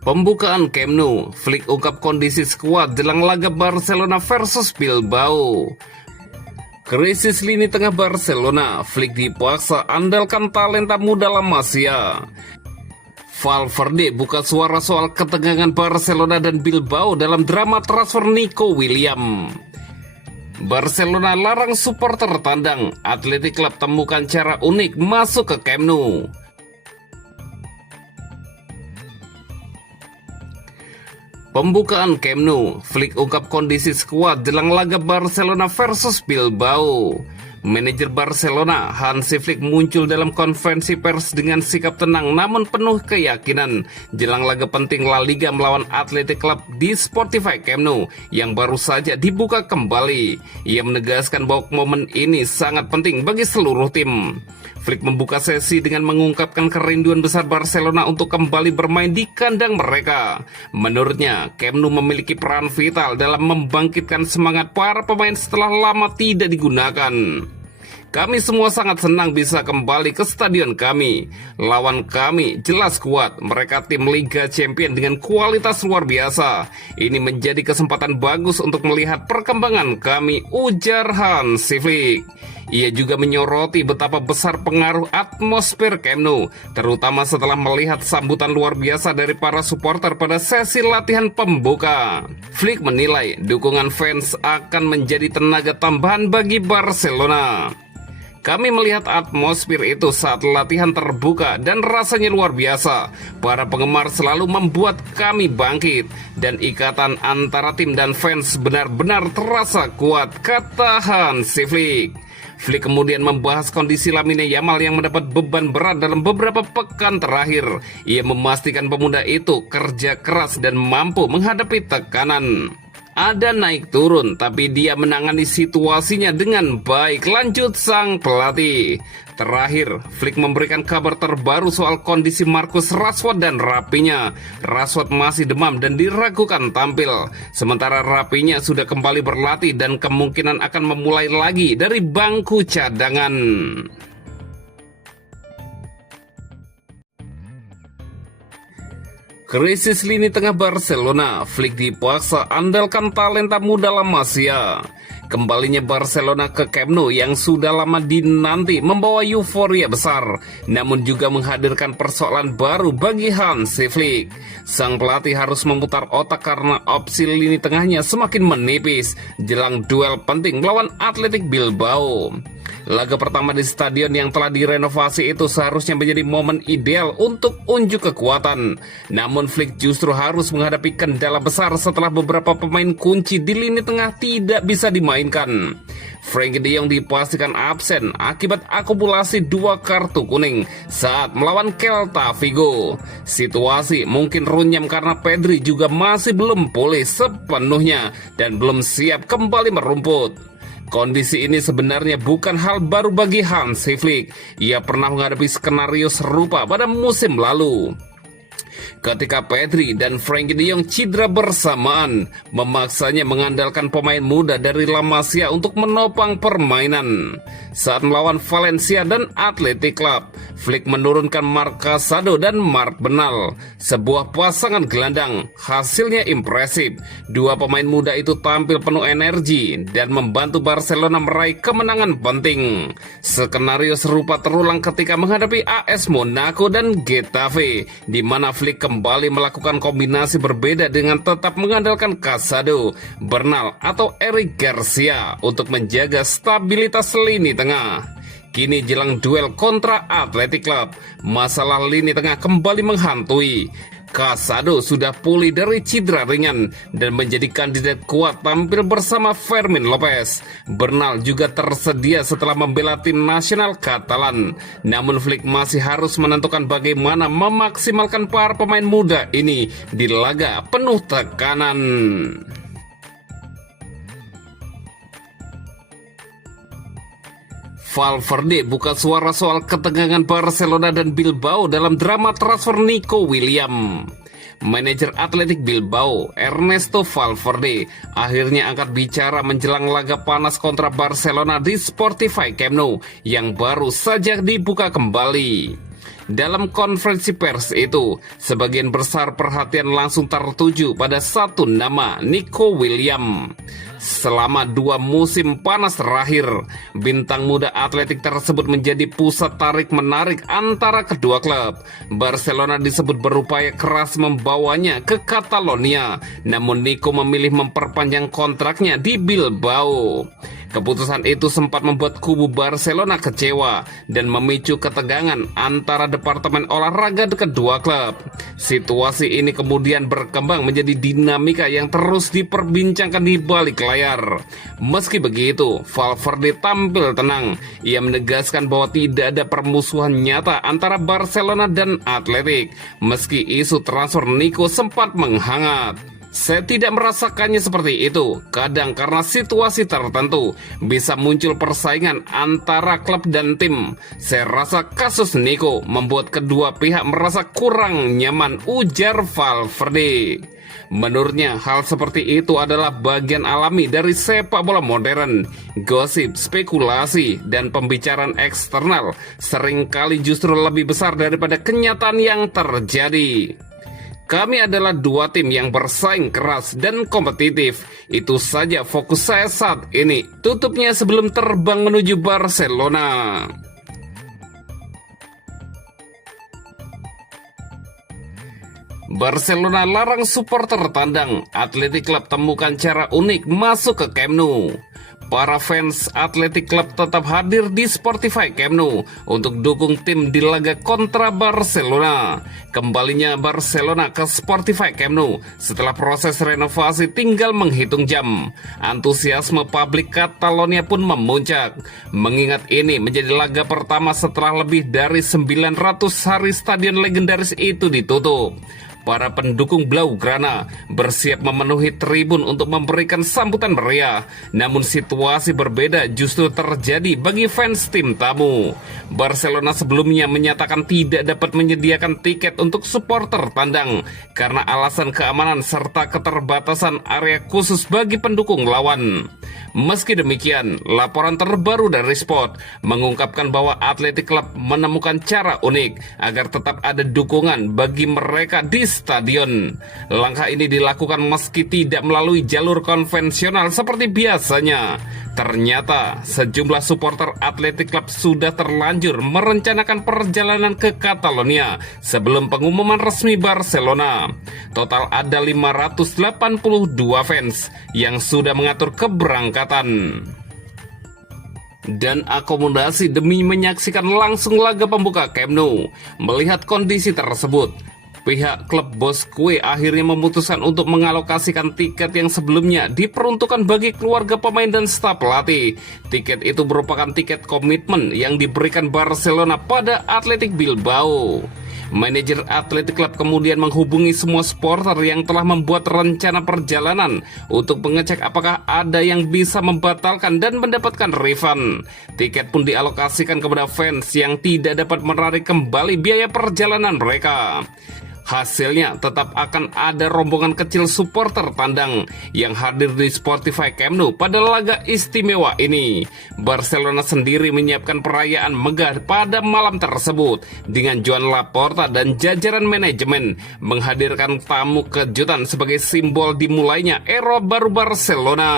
Pembukaan Camp Nou, Flick ungkap kondisi skuad jelang laga Barcelona versus Bilbao. Krisis lini tengah Barcelona, Flick dipaksa andalkan talenta muda La Masia. Valverde buka suara soal ketegangan Barcelona dan Bilbao dalam drama transfer Nico Williams. Barcelona larang supporter tandang, Athletic Club temukan cara unik masuk ke Camp Nou. Pembukaan Camp Nou, Flick ungkap kondisi skuad jelang laga Barcelona versus Bilbao. Manajer Barcelona, Hansi Flick muncul dalam konferensi pers dengan sikap tenang namun penuh keyakinan jelang laga penting La Liga melawan Athletic Club di Spotify Camp Nou yang baru saja dibuka kembali. Ia menegaskan bahwa momen ini sangat penting bagi seluruh tim. Flick membuka sesi dengan mengungkapkan kerinduan besar Barcelona untuk kembali bermain di kandang mereka. Menurutnya, Camp Nou memiliki peran vital dalam membangkitkan semangat para pemain setelah lama tidak digunakan. Kami semua sangat senang bisa kembali ke stadion kami. Lawan kami jelas kuat, mereka tim Liga Champion dengan kualitas luar biasa. Ini menjadi kesempatan bagus untuk melihat perkembangan kami, ujar Hansi Flick. Ia juga menyoroti betapa besar pengaruh atmosfer Camp Nou, terutama setelah melihat sambutan luar biasa dari para supporter pada sesi latihan pembuka. Flick menilai dukungan fans akan menjadi tenaga tambahan bagi Barcelona. Kami melihat atmosfer itu saat latihan terbuka dan rasanya luar biasa. Para penggemar selalu membuat kami bangkit dan ikatan antara tim dan fans benar-benar terasa kuat, kata Hansi Flick. Flick kemudian membahas kondisi Lamine Yamal yang mendapat beban berat dalam beberapa pekan terakhir. Ia memastikan pemuda itu kerja keras dan mampu menghadapi tekanan. Ada naik turun, tapi dia menangani situasinya dengan baik, lanjut sang pelatih. Terakhir, Flick memberikan kabar terbaru soal kondisi Marcus Rashford dan Rapinya. Rashford masih demam dan diragukan tampil, sementara Rapinya sudah kembali berlatih dan kemungkinan akan memulai lagi dari bangku cadangan. Krisis lini tengah Barcelona, Flick dipaksa andalkan talenta muda La Masia. Kembalinya Barcelona ke Camp Nou yang sudah lama dinanti membawa euforia besar, namun juga menghadirkan persoalan baru bagi Hansi Flick. Sang pelatih harus memutar otak karena opsi lini tengahnya semakin menipis jelang duel penting melawan Athletic Bilbao. Laga pertama di stadion yang telah direnovasi itu seharusnya menjadi momen ideal untuk unjuk kekuatan. Namun Flick justru harus menghadapi kendala besar setelah beberapa pemain kunci di lini tengah tidak bisa dimainkan. Frenkie de Jong dipastikan absen akibat akumulasi 2 kartu kuning saat melawan Celta Vigo. Situasi mungkin runyam karena Pedri juga masih belum pulih sepenuhnya dan belum siap kembali merumput. Kondisi ini sebenarnya bukan hal baru bagi Hansi Flick. Ia pernah menghadapi skenario serupa pada musim lalu, ketika Pedri dan Frenkie de Jong cedera bersamaan, memaksanya mengandalkan pemain muda dari La Masia untuk menopang permainan. Saat melawan Valencia dan Athletic Club, Flick menurunkan Marc Casado dan Marc Bernal, sebuah pasangan gelandang. Hasilnya impresif. Dua pemain muda itu tampil penuh energi dan membantu Barcelona meraih kemenangan penting. Skenario serupa terulang ketika menghadapi AS Monaco dan Getafe, di mana Flick kembali melakukan kombinasi berbeda dengan tetap mengandalkan Casado, Bernal atau Eric Garcia untuk menjaga stabilitas lini tengah. Kini jelang duel kontra Athletic Club, masalah lini tengah kembali menghantui. Casado sudah pulih dari cedera ringan dan menjadi kandidat kuat tampil bersama Fermin Lopez. Bernal juga tersedia setelah membela tim nasional Katalan. Namun Flick masih harus menentukan bagaimana memaksimalkan para pemain muda ini di laga penuh tekanan. Valverde buka suara soal ketegangan Barcelona dan Bilbao dalam drama transfer Nico Williams. Manajer Athletic Bilbao, Ernesto Valverde, akhirnya angkat bicara menjelang laga panas kontra Barcelona di Spotify Camp Nou yang baru saja dibuka kembali. Dalam konferensi pers itu, sebagian besar perhatian langsung tertuju pada satu nama, Nico Williams. Selama 2 musim panas terakhir, bintang muda atletik tersebut menjadi pusat tarik-menarik antara kedua klub. Barcelona disebut berupaya keras membawanya ke Catalonia, namun Nico memilih memperpanjang kontraknya di Bilbao. Keputusan itu sempat membuat kubu Barcelona kecewa dan memicu ketegangan antara departemen olahraga kedua klub. Situasi ini kemudian berkembang menjadi dinamika yang terus diperbincangkan di balik layar. Meski begitu, Valverde tampil tenang. Ia menegaskan bahwa tidak ada permusuhan nyata antara Barcelona dan Athletic, meski isu transfer Nico sempat menghangat. Saya tidak merasakannya seperti itu. Kadang karena situasi tertentu bisa muncul persaingan antara klub dan tim. Saya rasa kasus Nico membuat kedua pihak merasa kurang nyaman, ujar Valverde. Menurutnya, hal seperti itu adalah bagian alami dari sepak bola modern. Gosip, spekulasi, dan pembicaraan eksternal seringkali justru lebih besar daripada kenyataan yang terjadi. Kami adalah 2 tim yang bersaing keras dan kompetitif. Itu saja fokus saya saat ini. Tutupnya sebelum terbang menuju Barcelona. Barcelona larang supporter tandang. Athletic Club temukan cara unik masuk ke Camp Nou. Para fans Athletic Club tetap hadir di Spotify Camp Nou untuk dukung tim di laga kontra Barcelona. Kembalinya Barcelona ke Spotify Camp Nou setelah proses renovasi tinggal menghitung jam. Antusiasme publik Catalonia pun memuncak, mengingat ini menjadi laga pertama setelah lebih dari 900 hari stadion legendaris itu ditutup. Para pendukung Blaugrana bersiap memenuhi tribun untuk memberikan sambutan meriah. Namun situasi berbeda justru terjadi bagi fans tim tamu. Barcelona sebelumnya menyatakan tidak dapat menyediakan tiket untuk supporter tandang karena alasan keamanan serta keterbatasan area khusus bagi pendukung lawan. Meski demikian, laporan terbaru dari Sport mengungkapkan bahwa Athletic Club menemukan cara unik agar tetap ada dukungan bagi mereka di stadion. Langkah ini dilakukan meski tidak melalui jalur konvensional seperti biasanya. Ternyata sejumlah supporter Athletic Club sudah terlanjur merencanakan perjalanan ke Catalonia sebelum pengumuman resmi Barcelona. Total ada 582 fans yang sudah mengatur keberangkatan dan akomodasi demi menyaksikan langsung laga pembuka Camp Nou. Melihat kondisi tersebut, pihak klub Bosque akhirnya memutuskan untuk mengalokasikan tiket yang sebelumnya diperuntukkan bagi keluarga pemain dan staf pelatih. Tiket itu merupakan tiket komitmen yang diberikan Barcelona pada Athletic Bilbao. Manajer Athletic Club kemudian menghubungi semua supporter yang telah membuat rencana perjalanan untuk mengecek apakah ada yang bisa membatalkan dan mendapatkan refund. Tiket pun dialokasikan kepada fans yang tidak dapat menarik kembali biaya perjalanan mereka. Hasilnya tetap akan ada rombongan kecil supporter tandang yang hadir di Spotify Camp Nou pada laga istimewa ini. Barcelona sendiri menyiapkan perayaan megah pada malam tersebut dengan Joan Laporta dan jajaran manajemen menghadirkan tamu kejutan sebagai simbol dimulainya era baru Barcelona.